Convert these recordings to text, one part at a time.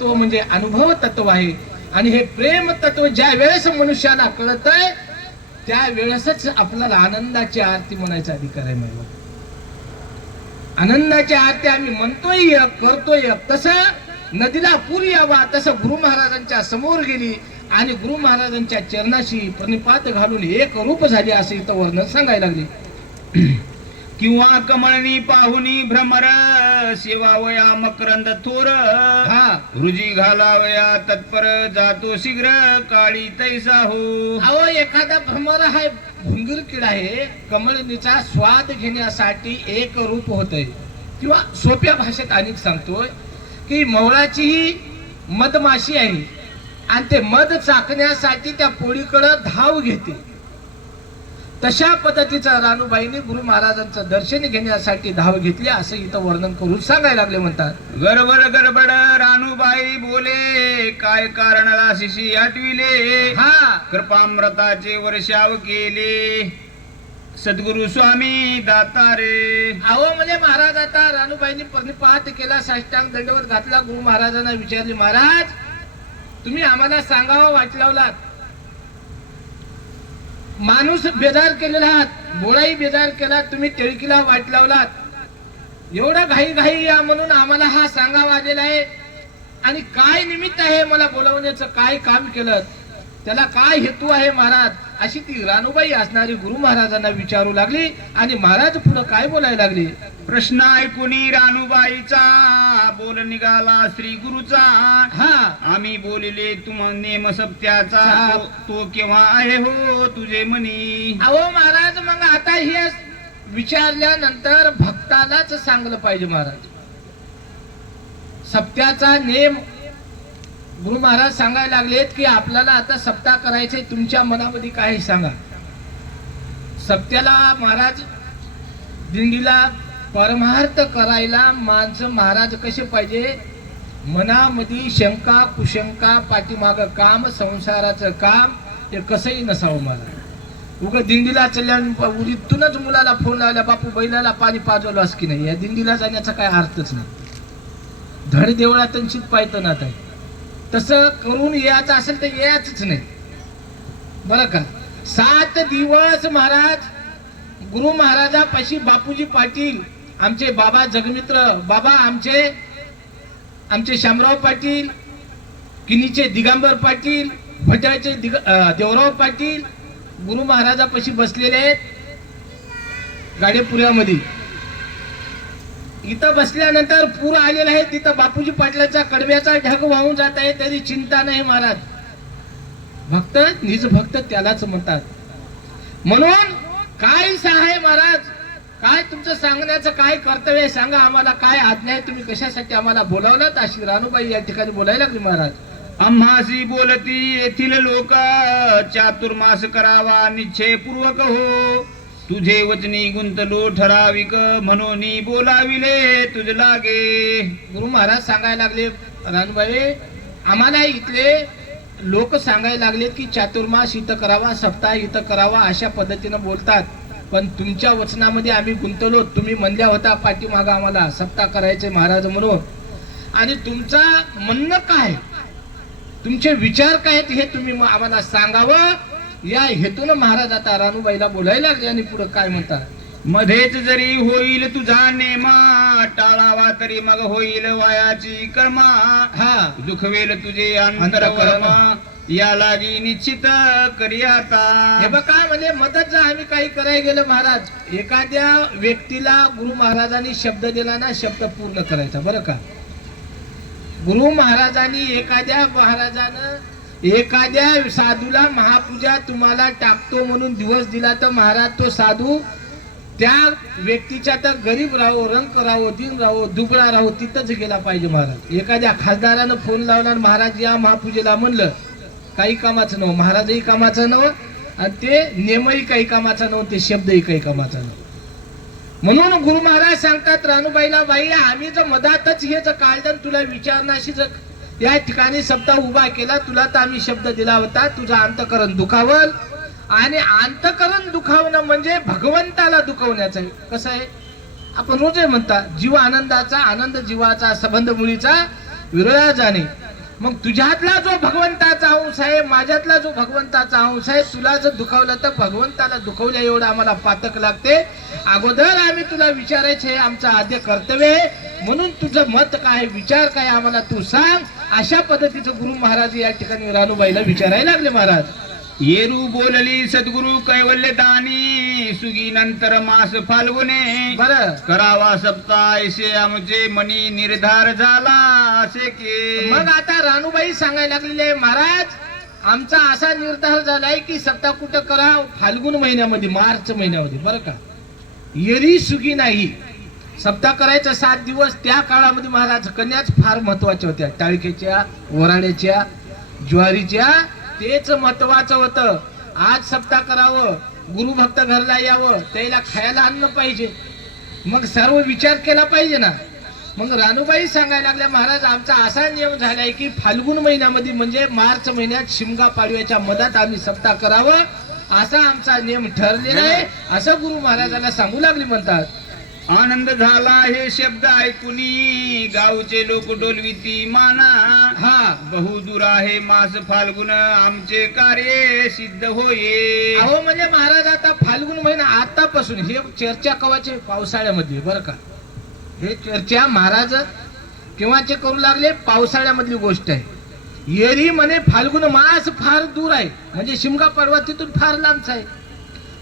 तत्व म्हणजे अनुभव तत्व आहे. आणि हे प्रेम तत्व ज्या वेळेस मनुष्याला कळत आहे त्या वेळेसच आपल्याला आनंदाची आरती म्हणायचा अधिकार आहे माझ्या आनंदाची आरती आम्ही म्हणतोय करतोय. तसं नदीला पूर यावा तसं गुरु महाराजांच्या समोर गेली आणि गुरु महाराजांच्या चरणाशी प्रणिपात घालून एक रूप झाली असे इथं वर्णन सांगायला लागले. किंवा कमळनी पाहुनी भ्रमर सेवावया मकरंद थोर. हा रुजी घालावया तत्पर जातो शीघ्र काळी तैसा हो. अहो एखादा भ्रमर आहे भुंगीर किडा आहे. कमळनीचा स्वाद घेण्यासाठी एक रूप होतय. आहे किंवा सोप्या भाषेत अनेक सांगतोय की मौळाची ही मधमाशी आहे. आणि ते मध चाकण्यासाठी त्या पोळीकडं धाव घेते. तशा पद्धतीचा रानूबाईने गुरु महाराजांचं दर्शन घेण्यासाठी धाव घेतली असं इथं वर्णन करून सांगायला लागले म्हणतात. गडबड गडबड रानूबाई बोले काय कारणाला शिशी आठविले हा. कृपामृताचे वर्षाव केले. सद्गुरु स्वामी दातारे अहो म्हणजे महाराज आता रानूबाईंनी प्रणिपात केला साष्टांग दंडवत घातला गुरु महाराजांना विचारले महाराज तुम्ही आम्हाला सांगावा वाटलावलात माणूस बेजार केलेला आहात बोळाही बेजार केला तुम्ही टिळकीला वाट लावलात. एवढा घाई घाई या म्हणून आम्हाला हा सांगावा आलेला आहे. आणि काय निमित्त आहे मला बोलावण्याचं काय काम केलं? त्याला काय हेतू आहे महाराज? अशी ती रानूबाई असणारी गुरु महाराजांना विचारू लागली आणि महाराज पुढे काय बोलायला लागले? प्रश्न ऐकुनी रानूबाईचा बोल निघाला श्री गुरुचा हा. आम्ही बोलिले तुम नेम सत्याचा चा- तो- तो केव्हा आहे हो तुझे मनी अहो महाराज मग आता हे विचारल्यानंतर भक्तालाच सांगलं पाहिजे महाराज. सप्त्याचा नेम गुरु महाराज सांगायला लागलेत की आपल्याला आता सप्ताह करायचे तुमच्या मनामध्ये काय सांगा. सप्त्याला महाराज दिंडीला परमार्थ करायला माणसं महाराज कसे पाहिजे? मनामध्ये शंका कुशंका पाठीमाग काम संसाराचं काम हे कसंही नसावं मला. उग दिंडीला चालल्या उरीतूनच मुलाला फोन लावला बापू बैलाला पाणी पाजवलं की नाही? या दिंडीला जाण्याचा काय अर्थच नाही. धड देवळात चित पायतं ना आहे तसं करून यायचं असेल तर यायचंच नाही. बरं का? सात दिवस महाराज गुरु महाराजापाशी बापूजी पाटील आमचे बाबा जगमित्र बाबा आमचे आमचे शामराव पाटील किनीचे दिगंबर पाटील भटाचे दिग देवराव पाटील गुरु महाराजापाशी बसलेले आहेत. गाडेपुऱ्यामध्ये. इथं बसल्यानंतर पूर आलेला आहे. तिथं बापूजी पाटलाचा कडव्याचा ढग वाहून जात आहे. तरी चिंता नाही महाराज. भक्त निज भक्त त्यालाच म्हणतात. म्हणून काय सहाय महाराज? काय तुमचं सांगण्याचं काय कर्तव्य आहे? सांगा आम्हाला. काय आज्ञा आहे? तुम्ही कशासाठी आम्हाला बोलावलं अशी रानूबाई या ठिकाणी बोलायला लागली महाराज. आम्हाशी बोलती येथील लोक चातुर्मास करावा निश्चयपूर्वक हो. तुझे वचनी गुंतलो ठराविक म्हणून बोलाविले तुझ लागे. गुरु महाराज सांगायला लागले रानूबाई आम्हाला इथले लोक सांगायला लागले की चातुर्मास इथं करावा सप्ताह इथं करावा अशा पद्धतीनं बोलतात. पण तुमच्या वचनामध्ये आम्ही गुंतलो तुम्ही म्हणल्या होता पाठीमागा आम्हाला सप्ताह करायचे महाराज म्हणून. आणि तुमचा म्हणणं काय? तुमचे विचार काय आहेत हे तुम्ही मग आम्हाला सांगावं? या हेतून महाराज आता रानूबाईला बोलायला लागले आणि पुढे काय म्हणतात? मध्येच जरी होईल तुझा नेमा टाळावा तरी मग होईल वयाची कर्मा. हा दुखवेल तुझे अंतर कर्मा या लागी निश्चित करी आता. हे बघा म्हणजे मदत जर आम्ही काही करायला गेलो महाराज. एखाद्या व्यक्तीला गुरु महाराजांनी शब्द दिला ना शब्द पूर्ण करायचा बरं का? गुरु महाराजांनी एखाद्या महाराजानं एखाद्या साधूला महापूजा तुम्हाला टाकतो म्हणून दिवस दिला तर महाराज तो साधू त्या व्यक्तीच्या तर गरीब राहो रंक राहो दिन राहो दुबळा राहो तिथंच गेला पाहिजे महाराज. एखाद्या खासदारानं फोन लावला महाराज या महापूजेला म्हणलं काही कामाचं नव्ह. महाराजही कामाचं नव्ह आणि ते नेमही काही कामाचं नव्ह ते शब्दही काही कामाचा नव्ह. म्हणून गुरु महाराज सांगतात रानूबाईला बाई आम्ही जर मधातच हे जर काढलं तुला विचारणाशी जर या ठिकाणी शब्द उभा केला तुला तर आम्ही शब्द दिला होता तुझं अंतकरण दुखावल. आणि अंतकरण दुखावणं म्हणजे भगवंताला दुखवण्याचं. आहे कसं आहे? आपण रोज म्हणता जीव आनंदाचा आनंद जीवाचा संबंध मुलीचा विरळा जाणे. मग तुझ्यातला जो भगवंताचा अंश आहे माझ्यातला जो भगवंताचा अंश आहे तुला जर दुखावलं तर भगवंताला दुखवल्या एवढं आम्हाला पातक लागते. अगोदर आम्ही तुला विचारायचे हे आमचं आद्य कर्तव्य आहे. म्हणून तुझं मत काय विचार काय आम्हाला तू सांग. अशा पद्धतीचं गुरु महाराज या ठिकाणी रानूबाईला विचारायला लागले महाराज. येरू बोलली सद्गुरु कैवल्य दानी सुगी नंतर मास फाल्गुने. बरं. करावा सप्ताह आमचे मनी निर्धार झाला असे की. मग आता रानूबाई सांगायला लागलेले महाराज आमचा असा निर्धार झालाय की सप्ताह कुठं करा फाल्गुन महिन्यामध्ये मार्च महिन्यामध्ये बरं का? येरी सुगी नाही. सप्ताह करायचा सात दिवस त्या काळामध्ये महाराज कन्याच फार महत्त्वाच्या होत्या टाळक्याच्या वराण्याच्या ज्वारीच्या तेच महत्वाचं होतं. आज सप्ताह करावं गुरुभक्त घरला यावं त्याला खायला आणलं पाहिजे. मग सर्व विचार केला पाहिजे ना. मग रानूबाई सांगायला लागल्या महाराज आमचा असा नियम झालाय की फाल्गुन महिन्यामध्ये म्हणजे मार्च महिन्यात शिमगा पाडव्याच्या मधात आम्ही सप्ताह करावं. असा आमचा नियम ठरलेला आहे. असं गुरु महाराजांना सांगू लागले म्हणतात. आनंद झाला हे शब्द ऐकुनी गावचे लोक डोलविती माना हा बहुदूर आहे मास फाल्गुन आमचे कार्य सिद्ध होये. अहो म्हणजे महाराज आता फाल्गुन महिना आतापासून हे चर्चा कवाचे पावसाळ्यामध्ये बरं का? हे चर्चा महाराज केव्हाचे करू लागले? पावसाळ्यामधली गोष्ट आहे. येरी म्हणे फाल्गुन मास फार दूर आहे. म्हणजे शिमगा पर्वत तिथून फार लांबचा आहे.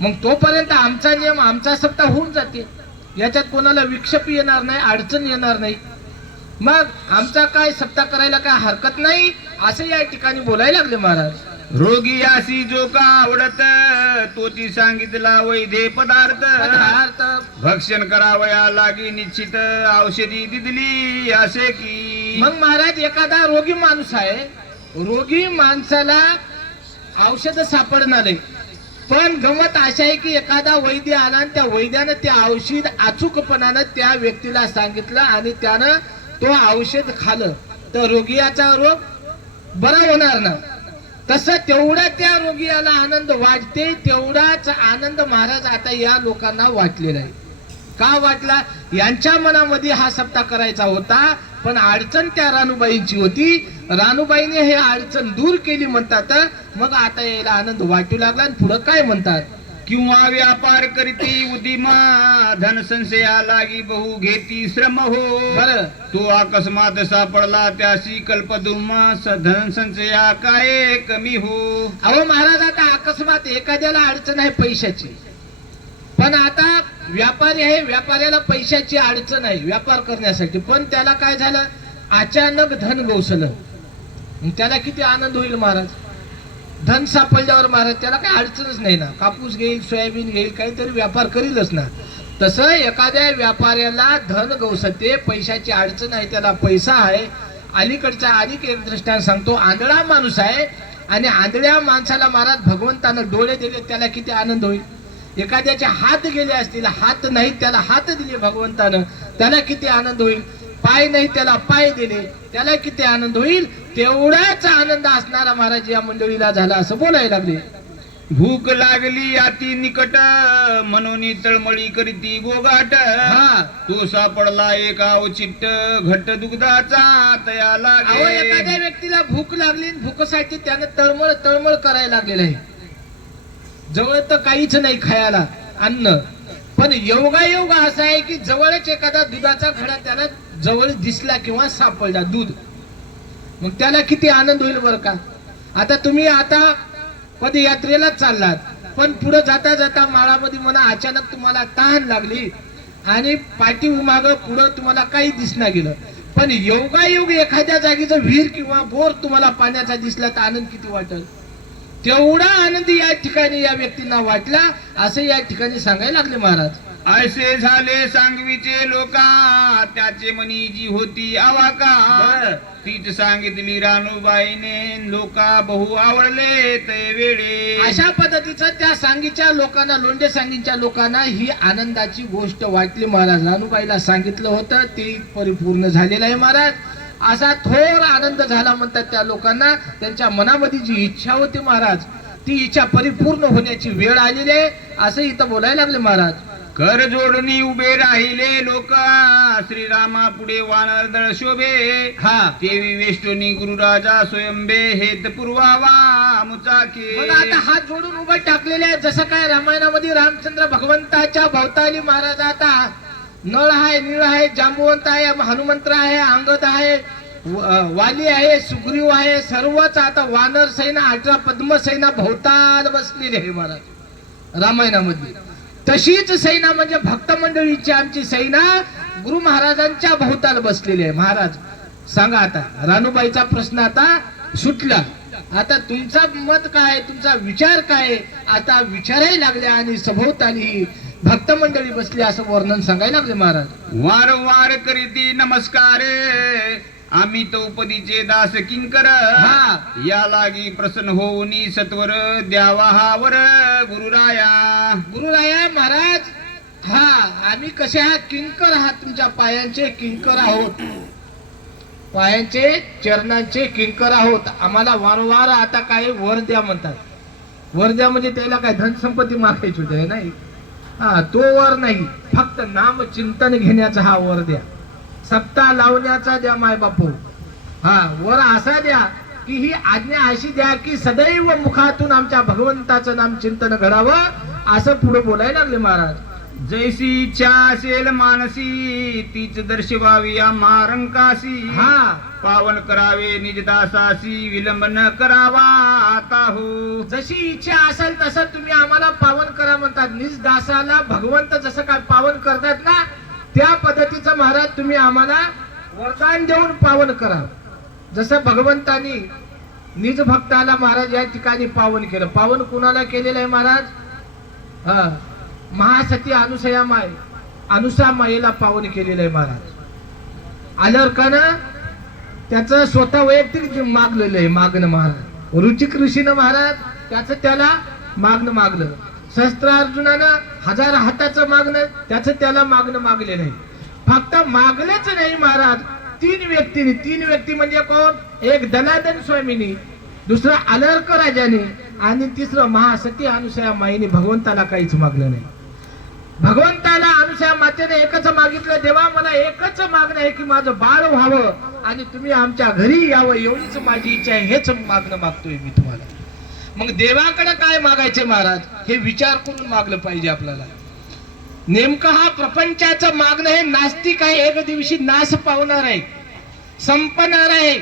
मग तोपर्यंत आमचा नियम आमचा सप्ताह होऊन जाते. याच्यात कोणाला विक्षेप येणार नाही अडचण येणार नाही. मग आमचा काय सप्ताह करायला काय हरकत नाही? असं या ठिकाणी बोलायला लागले महाराज. रोगी असी जो का आवडत तोची सांगितला वैधे पदार्थ. पदार्थ. भक्षण करावया लागी निश्चित औषधी दिदली असे की. मग महाराज एखादा रोगी माणूस आहे. रोगी माणसाला औषध सापडणार आहे. पण गमत अशा आहे की एखादा वैद्य आला आणि त्या वैद्यानं ते औषध अचूकपणानं त्या व्यक्तीला सांगितलं आणि त्यानं तो औषध खाल्लं तर रोगियाचा रोग बरा होणार ना? तसं तेवढा त्या रोगियाला आनंद वाटते तेवढाच आनंद महाराज आता या लोकांना वाटलेला आहे. का वाटला? यांच्या मनामध्ये हा सप्ताह करायचा होता पण अडचण त्या रानूबाईंची होती. रानूबाईने हे अडचण दूर केली म्हणतात मग आता यायला आनंद वाटू लागला आणि पुढं काय म्हणतात? किंवा व्यापार करीती उदिमा धन संशया लागी बहु घेती श्रम हो. बरं. तो अकस्मात सापडला त्याशी धन संशया काय कमी हो. अहो महाराज आता अकस्मात एखाद्याला अडचण आहे पैशाची. पण आता व्यापारी आहे व्यापाऱ्याला पैशाची अडचण आहे व्यापार करण्यासाठी. पण त्याला काय झालं? अचानक धन गोसलं. त्याला किती आनंद होईल महाराज? धन सापडल्यावर महाराज त्याला काही अडचणच नाही ना. कापूस घेईल सोयाबीन घेईल काहीतरी व्यापार करीलच ना. तसं एखाद्या व्यापाऱ्याला धन गवसते पैशाची अडचण आहे त्याला पैसा आहे. अलीकडचा अधिक एक दृष्टांत सांगतो आंधळा माणूस आहे. आणि आंधळ्या माणसाला महाराज भगवंतानं डोळे दिले त्याला किती आनंद होईल? एखाद्याचे हात गेले असतील हात नाही त्याला हात दिले भगवंतानं त्याला किती आनंद होईल? पाय नाही त्याला पाय दिले त्याला किती आनंद होईल? तेवढाच आनंद असणारा महाराज या मंडळीला झाला असं बोलायला लागले. भूक लागली अति निकट म्हणून तळमळी करीती गोगाट. हा. तो सापडला एक चिट्ट घट्ट दुग्धाचा तया अहो एखाद्या व्यक्तीला भूक लागली भूकसाठी त्यानं तळमळ तळमळ करायला लागलेलं आहे. जवळ तर काहीच नाही खायला अन्न. पण योगायोग असा आहे की जवळच एखादा दुधाचा खडा त्याला जवळ दिसला किंवा सापडला दूध. मग त्याला किती आनंद होईल बरं का? आता तुम्ही आता पदयात्रेला चाललात पण पुढे जाता जाता माळामध्ये मला अचानक तुम्हाला तहान लागली आणि पाठी माग पुढं तुम्हाला काही दिसना गेलं. पण योगायोग एखाद्या जागेचं विहीर किंवा बोर तुम्हाला पाण्याचा दिसला तर आनंद किती वाटेल? तेवढा आनंद या ठिकाणी या व्यक्तींना वाटला असं या ठिकाणी सांगायला लागले महाराज. ऐसे झाले सांगवीचे लोका त्याचे मनी जी होती आवाका. तीच सांगितली रानूबाईने लोका बहु आवडले ते वेळे अशा पद्धतीचं त्या सांगीच्या लोकांना लोंढे सांगीच्या लोकांना ही आनंदाची गोष्ट वाटली महाराज. रानूबाईला सांगितलं होतं ते परिपूर्ण झालेलं आहे महाराज. असा थोर आनंद झाला म्हणतात त्या लोकांना. त्यांच्या मनामध्ये जी इच्छा होती महाराज ती इच्छा परिपूर्ण होण्याची वेळ आलेली आहे. असं इथं बोलायला लागले महाराज. कर जोडणी उभे राहिले लोक. श्रीरामा पुढे वानर दळ शोभे. हा. देवी वेष्टनी गुरुराजा स्वयंबे हेत पुरवावा मुचाके. मग आता हात जोडून उभं टाकलेले आहे जसं काय रामायणामध्ये रामचंद्र भगवंताच्या भवताली महाराज आता नळ आहे निळ आहे जांबुवंत आहे हनुमंत आहे अंगद आहे वाली आहे सुग्रीव आहे सर्वच आता वानर सैना अठरा पद्मसेना भोवताल बसलेली आहे महाराज रामायणामध्ये तशीच सेना म्हणजे भक्त मंडळीची आमची सेना गुरु महाराजांच्या भोवताल बसलेली आहे. महाराज सांगा आता रानूबाईचा प्रश्न आता सुटला. आता तुमचा मत काय तुमचा विचार काय आता विचारही लागले आणि सभोवताली भक्त मंडळी बसली असं वर्णन सांगायला लागले महाराज. वारंवार करीती नमस्कार. आम्ही तौपदीचे दास किंकर. हा. या लागी प्रसन्न होऊन सत्वर द्यावा हा वर गुरुराया. गुरुराया महाराज हा आम्ही कसे आहात? किंकर आहात तुमच्या पायांचे किंकर आहोत. पायांचे चरणांचे किंकर आहोत. आम्हाला वारंवार आता काय वर द्या म्हणतात. वर द्या म्हणजे त्याला काय धनसंपत्ती मागायची होती नाही? हा तो वर नाही. फक्त नाम चिंतन घेण्याचा हा वर द्या. सप्ताह लावण्याचा द्या माय बापू. हा वर असा द्या की ही आज्ञा अशी द्या की सदैव मुखातून आमच्या भगवंताचं नाम चिंतन घडावं असं पुढे बोलायला लागले महाराज. जैसी इच्छा असेल मानसी तीच दर्शवावी आम्हा रंकासी हा पावन करावे निजदासासी विलंब न करावा आता हो. जशी इच्छा असेल तसं तुम्ही आम्हाला पावन करा म्हणतात. निजदासाला भगवंत जसं काय पावन करतात ना त्या पद्धतीचं महाराज तुम्ही आम्हाला वरदान देऊन पावन करा. जसं भगवंतानी निज भक्ताला महाराज या ठिकाणी पावन केलं. पावन कुणाला केलेलं आहे महाराज? महासती अनुसया माय अनुसा मायेला पावन केलेलं आहे महाराज. आलरकानं त्याचं स्वतः वैयक्तिक मागलेलं आहे मागणं महाराज. रुचिक ऋषीनं महाराज त्याचं त्याला मागणं मागलं. शस्त्र अर्जुनानं हजार हाताचं मागणं त्याचं त्याला मागणं मागलेलं आहे. फक्त मागलंच नाही महाराज. तीन व्यक्तीने तीन व्यक्ती म्हणजे कोण? एक दलादन स्वामीनी दुसरं अलर्क राजाने आणि तिसरं महासती अनुसया माईने. भगवंताला काहीच मागलं नाही. भगवंताला अनुसया मातेने एकच मागितलं. देवा मला एकच मागणं आहे की माझं बाळ व्हावं. आणि तुम्ही आमच्या घरी यावं एवढीच माझी इच्छा आहे हेच मागणं मागतोय मी तुम्हाला. मग देवाकडे काय मागायचे महाराज? हे विचार करून मागलं पाहिजे आपल्याला. नेमकं हा प्रपंचाचं मागणं हे नास्तिक आहे एक दिवशी नाश पावणार आहे संपणार आहे.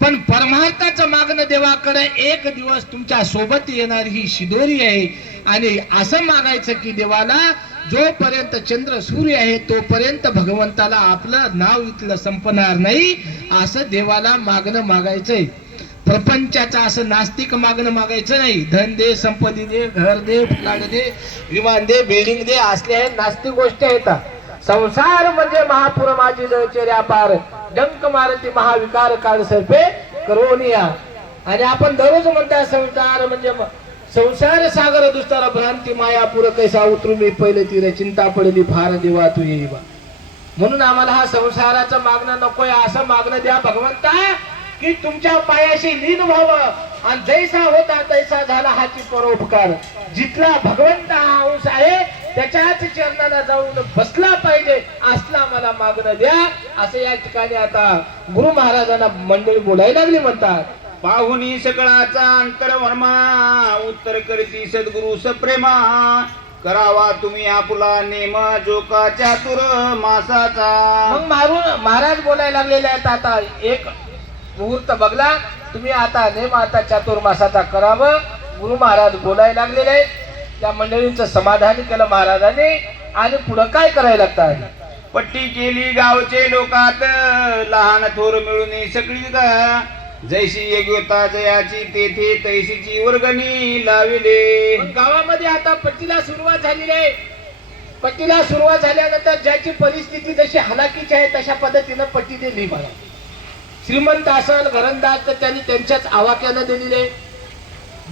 पण परमार्थाचं मागणं देवाकडे एक दिवस तुमच्यासोबत येणारी ही शिदोरी आहे आणि असं मागायचं की देवाला जोपर्यंत चंद्र सूर्य आहे तोपर्यंत भगवंताला आपलं नाव इथलं संपणार नाही असं देवाला मागणं मागायचंय. प्रपंचाचं असं नास्तिक मागणं मागायचं नाही. धन दे संपत्ती दे घर दे फ्लॅट दे विमान दे बिल्डिंग दे असले नास्तिक गोष्टी आहेत. संसार म्हणजे महापुर माझी चेऱ्या पार. डंक मारती महाविकार काळ सर्पे करोनिया. आणि आपण दररोज म्हणता संसार म्हणजे संसार सागर दुसरा भ्रांती मायापुर कैसा उतरू मी पहिले तिरे चिंता पडली फार देवा तू येईवा म्हणून आम्हाला हा संसाराचं मागणं नकोय असं मागणं द्या भगवंता. की तुमच्या पायाशी लीन व्हावं. आणि जैसा होता तैसा झाला हाची परोपकार. जिथला भगवंत हा अंश आहे त्याच्याच चरणाला जाऊन बसला पाहिजे असला मला मागणं द्या. असं या ठिकाणी आता गुरु महाराजांना मंडळी बोलायला लागली म्हणतात. पाहुनी सकळाचा अंतरवर्मा उत्तर करती सद्गुरु सप्रेमा. करावा तुम्ही आपुला नेम जोका चातुर मासाचा. मग मारून महाराज बोलायला लागलेले आहेत आता. एक मुहूर्त बघला तुम्ही आता नेम आता चातुर्मासाचा करावं. गुरु महाराज बोलायला लागलेले आहेत. त्या मंडळींचं समाधान केलं महाराजांनी आणि पुढं काय करायला लागतात पट्टी केली गावचे लोकात. लहान थोर मिळून सगळी गा जैशी योग्यता जयाची तेथे तैशीची वर्गणी लाविले. गावामध्ये आता पट्टीला सुरुवात झालेली आहे. पट्टीला सुरुवात झाल्यानंतर ज्याची परिस्थिती जशी हलाखीची आहे तशा पद्धतीनं पट्टी दिली मला. श्रीमंत असेल घरंदाज तर त्यांनी त्यांच्याच आवाक्यानं दिलेले.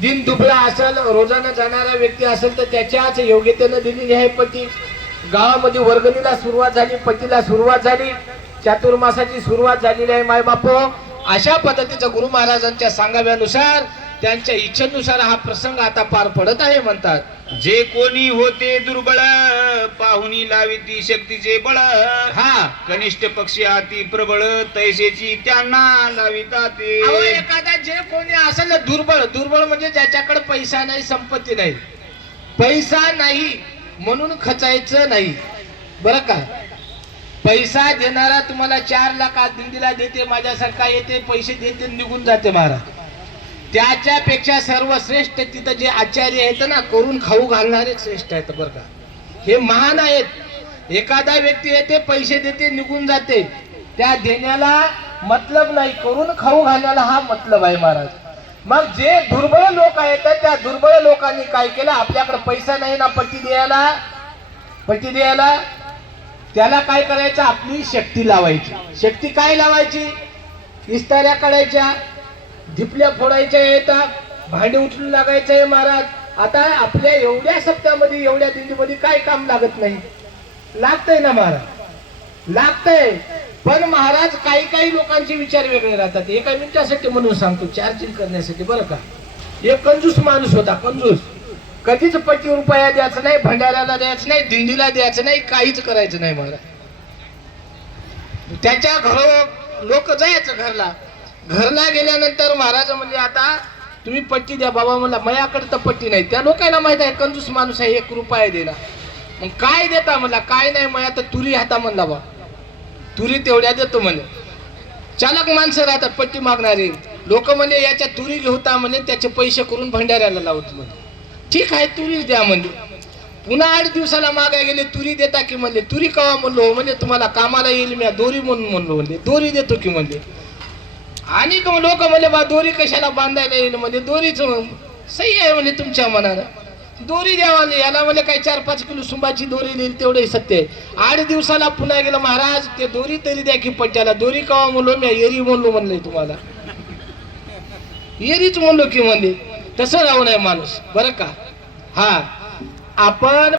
दिन दुबळा असेल रोजानं जाणारा व्यक्ती असेल तर त्याच्याच योग्यतेनं दिलेली आहे पट्टी गावामध्ये वर्गणीला सुरुवात झाली पट्टीला सुरुवात झाली. चातुर्मासाची सुरुवात झालेली आहे माय बापो अशा पद्धतीचं गुरु महाराजांच्या सांगाव्यानुसार त्यांच्या इच्छेनुसार हा प्रसंग आता पार पडत आहे म्हणतात. जे कोणी होते दुर्बळ पाहुणी लावी ती शक्तीचे बळ. हा. कनिष्ठ पक्षी हाती प्रबळ तैसेची त्यांना लाविता ते एखादा जे कोणी असेल ना दुर्बळ दुर्बळ म्हणजे ज्याच्याकडे पैसा नाही संपत्ती नाही. पैसा नाही म्हणून खचायचं नाही. बरं का? पैसा देणारा तुम्हाला चार लाख आज दिंडीला देते माझ्यासारखा येते पैसे देते निघून जाते महाराज. त्याच्यापेक्षा सर्वश्रेष्ठ तिथं जे आचार्य आहेत ना करून खाऊ घालणारे श्रेष्ठ आहेत बरं का. हे महान आहेत. एखादा व्यक्ती येते पैसे देते निघून जाते. त्या देण्याला मतलब नाही करून खाऊ घालण्याला हा मतलब आहे महाराज. मग जे दुर्बळ लोक आहेत त्या दुर्बळ लोकांनी काय केलं? आपल्याकडे पैसा नाही ना पटी द्यायला पटी द्यायला त्याला काय करायचं? आपली शक्ती लावायची. शक्ती काय लावायची? इस्ताऱ्या काढायच्या धिपल्या फोडायच्या येतात भांडे उचलून लागायचं आहे महाराज. आता आपल्या एवढ्या सप्तामध्ये एवढ्या दिंडीमध्ये काय काम लागत नाही? लागतंय ना महाराज? लागतंय. पण महाराज काही काही लोकांचे विचार वेगळे राहतात. एका मिनिटासाठी म्हणून सांगतो चार्जिंग करण्यासाठी बरं का? एक कंजूस माणूस होता कंजूस. कधीच पट्टी रुपया द्यायचं नाही भंडाऱ्याला द्यायचं नाही दिंडीला द्यायचं नाही काहीच करायचं नाही महाराज. त्याच्या घर लोक जायचं घरला. घरला गेल्यानंतर महाराज म्हणजे आता तुम्ही पट्टी द्या बाबा. मला मयाकडे तर पट्टी नाही. त्या लोकांना माहीत आहे कंजूस माणूस आहे एक रुपया देणार मग काय देता म्हणला काय नाही मया तर तुरी हाता म्हणला बा. तुरी तेवढ्या देतो म्हणे. चालक माणसं राहतात पट्टी मागणारी. लोक म्हणे याच्या तुरी घेऊता म्हणे त्याचे पैसे करून भंडाऱ्याला लावत म्हणे. ठीक आहे तुरी द्या म्हणजे पुन्हा आठ दिवसाला मागाय गेले तुरी देता की म्हणले तुरी कवा म्हणलो? म्हणजे तुम्हाला कामाला येईल मी दोरी म्हणून म्हणलो म्हणले. दोरी देतो की म्हणले. आणि लोक म्हणले बा दोरी कशाला बांधायला येईल? म्हणजे दोरीच सही आहे म्हणजे तुमच्या मनानं. दोरी द्यावाले याला म्हणजे काही चार पाच किलो सुंबाची दोरी देईल तेवढे सत्य आहे. आठ दिवसाला पुन्हा गेलं महाराज ते दोरी तरी द्या की पट्ट्याला. दोरी कवा म्हणलो? मी एरी म्हणलो म्हणले तुम्हाला. एरीच म्हणलो की म्हणले. तसं राहू नये माणूस बरं का? हा. आपण